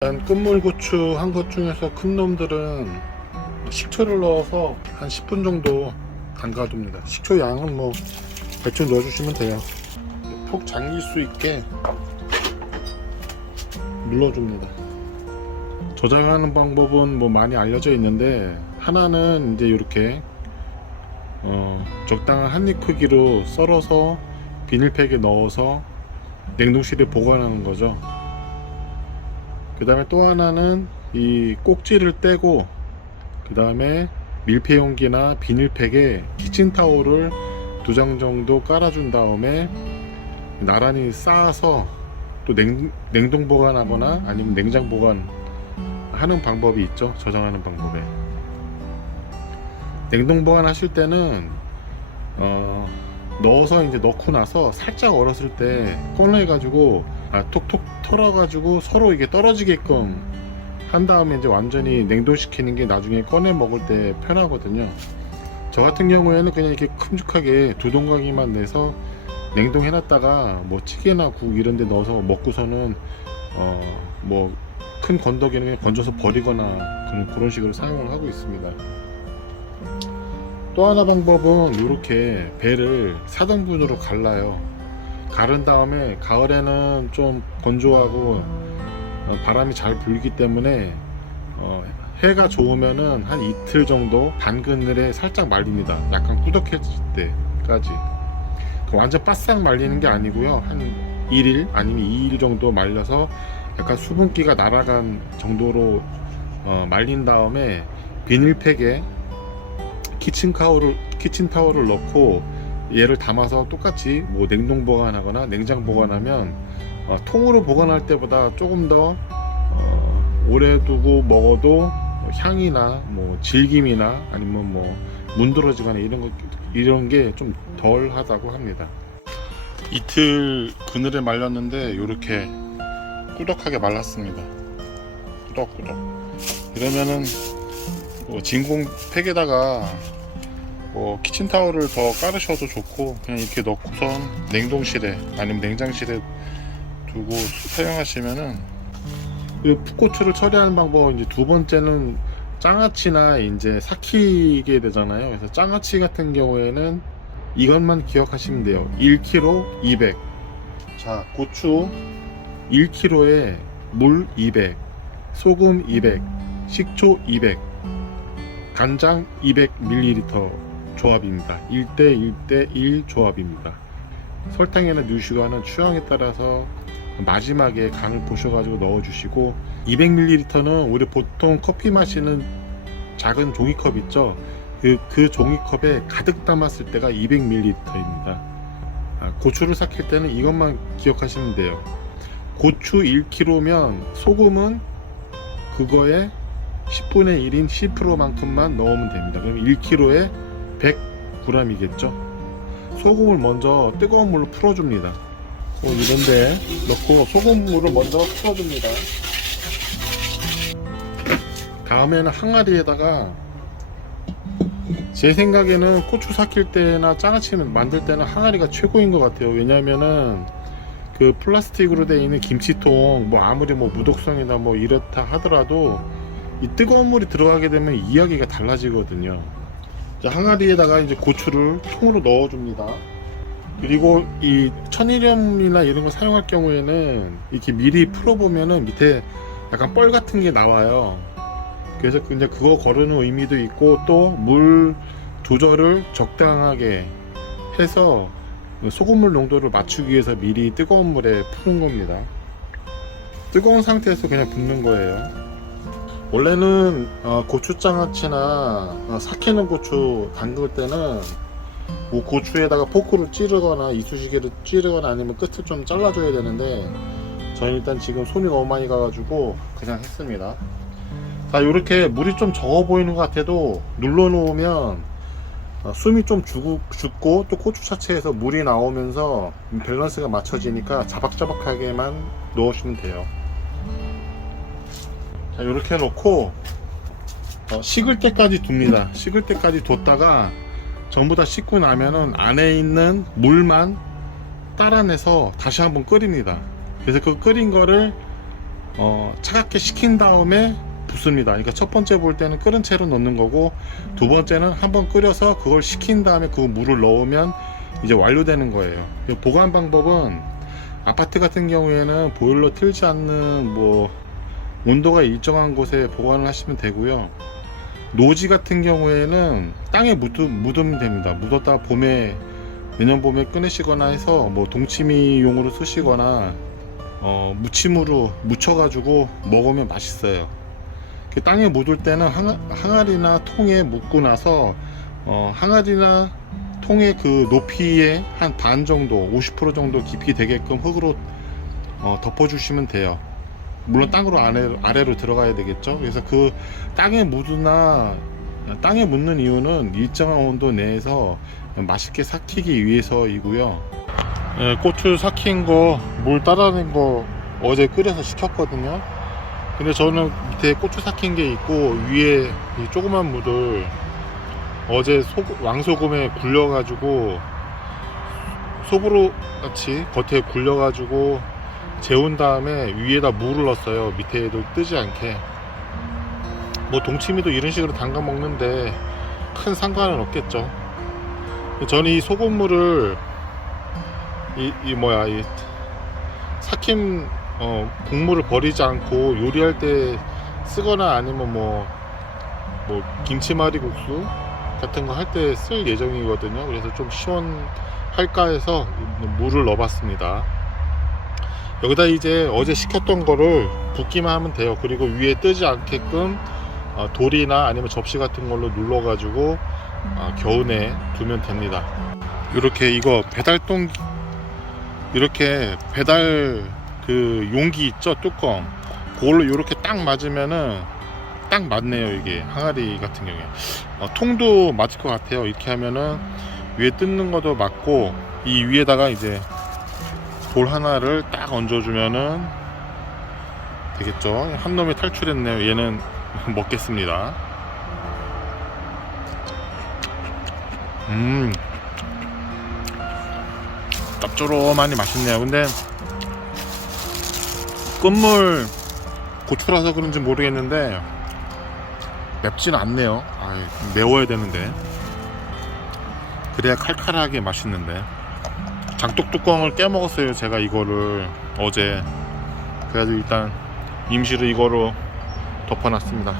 일단 끝물고추 한 것 중에서 큰 놈들은 식초를 넣어서 한 10분 정도 담가둡니다. 식초 양은 뭐 대충 넣어주시면 돼요. 푹 잠길 수 있게 눌러줍니다. 저장하는 방법은 뭐 많이 알려져 있는데, 하나는 이제 이렇게 적당한 한입 크기로 썰어서 비닐팩에 넣어서 냉동실에 보관하는 거죠. 그 다음에 또 하나는 이 꼭지를 떼고, 그 다음에 밀폐용기나 비닐팩에 키친타올을 2장 정도 깔아준 다음에 나란히 쌓아서 또 냉동 보관하거나 아니면 냉장 보관하는 방법이 있죠. 저장하는 방법에. 냉동 보관하실 때는 넣어서 이제 넣고 나서 살짝 얼었을 때 꺼내가지고 톡톡 털어가지고 서로 이게 떨어지게끔 한 다음에 이제 완전히 냉동시키는 게 나중에 꺼내 먹을 때 편하거든요. 저 같은 경우에는 그냥 이렇게 큼직하게 2동강이만 내서 냉동해놨다가 뭐 찌개나 국 이런 데 넣어서 먹고서는 뭐 큰 건더기는 그냥 건져서 버리거나 그런 식으로 사용을 하고 있습니다. 또 하나 방법은 이렇게 배를 4등분으로 갈라요. 가른 다음에 가을에는 좀 건조하고 바람이 잘 불기 때문에 해가 좋으면은 한 이틀 정도 반그늘에 살짝 말립니다. 약간 꾸덕해질 때까지. 완전 바싹 말리는 게 아니고요, 한 1일 아니면 2일 정도 말려서 약간 수분기가 날아간 정도로 말린 다음에 비닐팩에 키친타올을 넣고 얘를 담아서 똑같이 뭐 냉동 보관하거나 냉장 보관하면 통으로 보관할 때보다 조금 더 오래 두고 먹어도 향이나 뭐 질김이나 아니면 뭐 문드러지거나 이런 게 좀 덜 하다고 합니다. 이틀 그늘에 말렸는데 이렇게 꾸덕하게 말랐습니다. 꾸덕꾸덕. 이러면은 뭐 진공 팩에다가 뭐 키친타올을 더 깔으셔도 좋고, 그냥 이렇게 넣고선 냉동실에 아니면 냉장실에 두고 사용하시면은. 풋고추를 처리하는 방법은 이제 두 번째는 장아찌나 이제 삭히게 되잖아요. 그래서 장아찌 같은 경우에는 이것만 기억하시면 돼요. 1kg 200. 자, 고추 1kg에 물 200, 소금 200, 식초 200, 간장 200ml 조합입니다. 1대1대1 조합입니다. 설탕이나 뉴슈가는 취향에 따라서 마지막에 간을 보셔가지고 넣어주시고, 200ml는 우리 보통 커피 마시는 작은 종이컵 있죠. 그 종이컵에 가득 담았을 때가 200ml입니다. 고추를 삭힐 때는 이것만 기억하시면 돼요. 고추 1kg면 소금은 그거에 10분의 1인 10%만큼만 넣으면 됩니다. 그럼 1kg에 100g이겠죠. 소금을 먼저 뜨거운 물로 풀어줍니다. 이런데 넣고 소금물을 먼저 풀어줍니다. 다음에는 항아리에다가, 제 생각에는 고추 삭힐 때나 장아찌 만들 때는 항아리가 최고인 것 같아요. 왜냐면은 그 플라스틱으로 되어 있는 김치통 뭐 아무리 뭐 무독성이나 뭐 이렇다 하더라도 이 뜨거운 물이 들어가게 되면 이야기가 달라지거든요. 항아리에다가 이제 고추를 통으로 넣어줍니다. 그리고 이 천일염이나 이런 거 사용할 경우에는 이렇게 미리 풀어보면은 밑에 약간 뻘 같은 게 나와요. 그래서 이제 그거 거르는 의미도 있고, 또 물 조절을 적당하게 해서 소금물 농도를 맞추기 위해서 미리 뜨거운 물에 푸는 겁니다. 뜨거운 상태에서 그냥 붓는 거예요. 원래는 고추장아찌나 삭히는 고추 담글 때는 뭐 고추에다가 포크를 찌르거나 이쑤시개를 찌르거나 아니면 끝을 좀 잘라줘야 되는데, 저는 일단 지금 손이 너무 많이 가가지고 그냥 했습니다. 자, 이렇게 물이 좀 적어 보이는 것 같아도 눌러 놓으면 숨이 좀 죽고 또 고추 자체에서 물이 나오면서 밸런스가 맞춰지니까 자박자박하게만 넣으시면 돼요. 자, 이렇게 놓고 식을 때까지 둡니다. 식을 때까지 뒀다가 전부 다 식고 나면은 안에 있는 물만 따라내서 다시 한번 끓입니다. 그래서 그 끓인 거를 차갑게 식힌 다음에 붓습니다. 그러니까 첫 번째 볼 때는 끓은 채로 넣는 거고, 두 번째는 한번 끓여서 그걸 식힌 다음에 그 물을 넣으면 이제 완료되는 거예요. 보관 방법은 아파트 같은 경우에는 보일러 틀지 않는 뭐 온도가 일정한 곳에 보관을 하시면 되고요. 노지 같은 경우에는 땅에 묻으면 됩니다. 묻었다 봄에, 내년 봄에 꺼내시거나 해서 뭐 동치미용으로 쓰시거나 무침으로 묻혀가지고 먹으면 맛있어요. 땅에 묻을 때는 항아리나 통에 묻고 나서 항아리나 통의 그 높이의 한 반 정도, 50% 정도 깊이 되게끔 흙으로 덮어주시면 돼요. 물론 땅으로 아래로 들어가야 되겠죠. 그래서 그 땅에 묻는 이유는 일정한 온도 내에서 맛있게 삭히기 위해서이고요. 고추 삭힌 거, 물 따라낸 거 어제 끓여서 식혔거든요. 근데 저는 밑에 고추 삭힌 게 있고 위에 이 조그만 물을 어제 왕소금에 굴려가지고 소보로 같이 겉에 굴려가지고 재운 다음에 위에다 물을 넣었어요. 밑에도 뜨지 않게. 뭐 동치미도 이런 식으로 담가 먹는데 큰 상관은 없겠죠. 저는 이 소금물을 이 삭힌 국물을 버리지 않고 요리할 때 쓰거나 아니면 뭐 김치말이국수 같은 거 할 때 쓸 예정이거든요. 그래서 좀 시원할까 해서 물을 넣어봤습니다. 여기다 이제 어제 식혔던 거를 붓기만 하면 돼요. 그리고 위에 뜨지 않게끔 돌이나 아니면 접시 같은 걸로 눌러 가지고 겨우내 두면 됩니다. 이렇게 이거 배달동, 이렇게 배달 그 용기 있죠, 뚜껑, 그걸로 이렇게 딱 맞으면은 딱 맞네요. 이게 항아리 같은 경우에 통도 맞을 것 같아요. 이렇게 하면은 위에 뜯는 것도 맞고, 이 위에다가 이제 돌 하나를 딱 얹어주면은 되겠죠. 한 놈이 탈출했네요. 얘는 먹겠습니다. 짭조름하니 맛있네요. 근데 끝물 고추라서 그런지 모르겠는데 맵지는 않네요. 매워야 되는데 그래야 칼칼하게 맛있는데. 장독 뚜껑을 깨먹었어요, 제가 이거를 어제. 그래가지고 일단 임시로 이거로 덮어놨습니다.